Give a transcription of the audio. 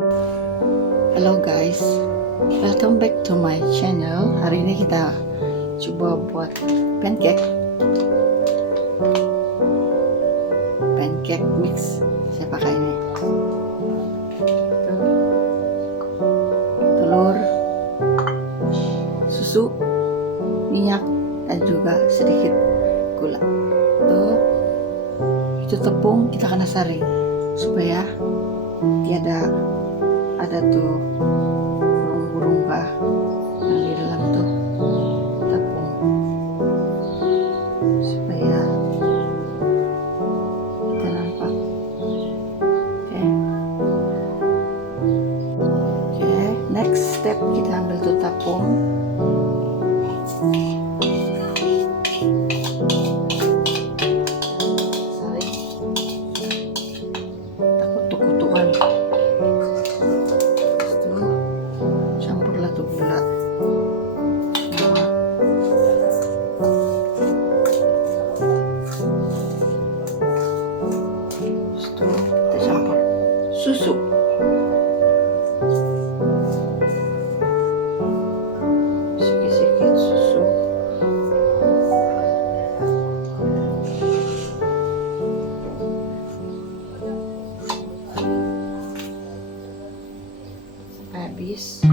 Halo guys, welcome back to my channel. Hari ini kita coba buat pancake mix. Saya pakai ini telur, susu, minyak, dan juga sedikit gula. Itu tepung kita kena saring supaya tiada ada tuh burung-burung kah yang di dalam tuh tepung, supaya kita nampak. Oke, next step kita ambil tuh tepung, saring, takut tuh kutukan. Gula, itu kita campur susu, sedikit susu, sampai habis.